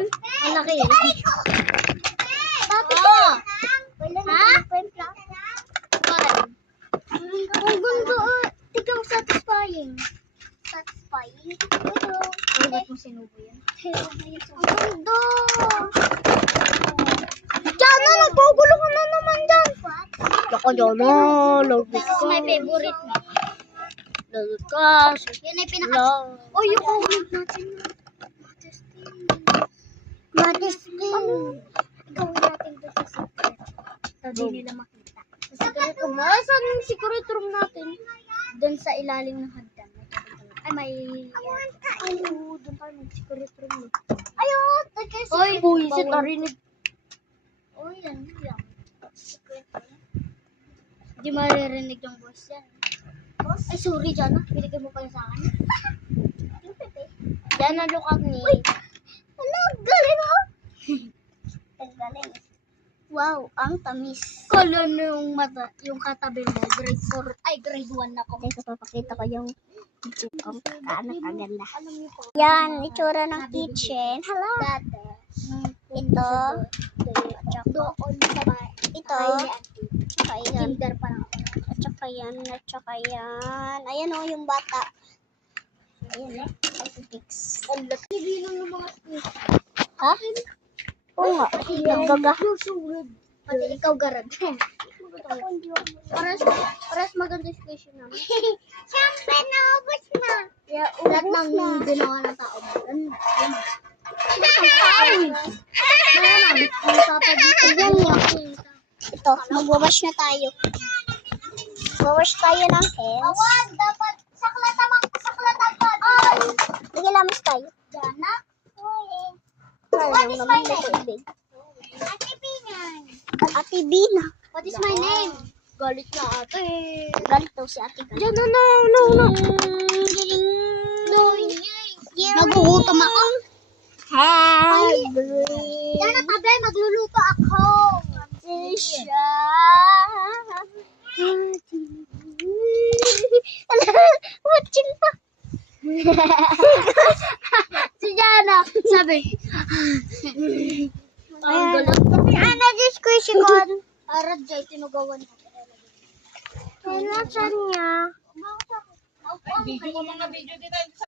Yan. Ang laki. Ha? Ang ganda. Tignan satisfying. Satisfying? Ano ba't mo sinubo yan? Ang ganda. Diyan na, nagpagulo ka na naman dyan. Lako dyan na. Lagot ka. My favorite mo. Lagot ka. Yan ay pinaka... Oh, yung comment natin. Matesting. Gawin natin ito sa secret. Hindi nila makita. Sa secret room. Saan yung secret room natin? Doon sa ilalim ng hagdan. Ay, may... Ayun, doon tayo mag-secret room. Ayun, oy, buwisit na rinig. Oy, yan. Secret room. Hindi maririnig yung voice yan. Ay, sorry, Jana. Binigay mo pala sa akin. Yung pepe. Jana, look at me. Uy! Ano? Galing mo? Ang galing. Wow, ang tamis. Kala na yung mata, yung katabi mo, grade 4, ay grade 1 na ko. Kasi papakita ko yung kung kaano kaganda. Yan, itsura ng kitchen. Hello. Ito. Doon sa bahay. Ito. Tsaka yan. At tsaka yan. At tsaka yan. Ayan o, yung bata. Ayan eh. Fix. Hindi lang yung mga skis. Ha? Oo nga. Naggaga. Pati ikaw garag. Paras maganda station namin. Siyempre, naubos na. Lahat ng ginawa ng tao. Ito, magwawash na tayo. Wawash tayo ng hands. Awan, dapat saklatan pa. Nagilamos tayo. Jana? What is my name? Ate Bina. Ate Bina. What is my name? Galit na ate. Galit daw si ate. Jana, no. Nagugutom ako. Jana, tabi, magluluto ako. Siya. Watching pa. Si Jana, sabi. Ano discussion ko? Arad dyan, tinugawan ko. Kailan niya? Video ko mga video dito.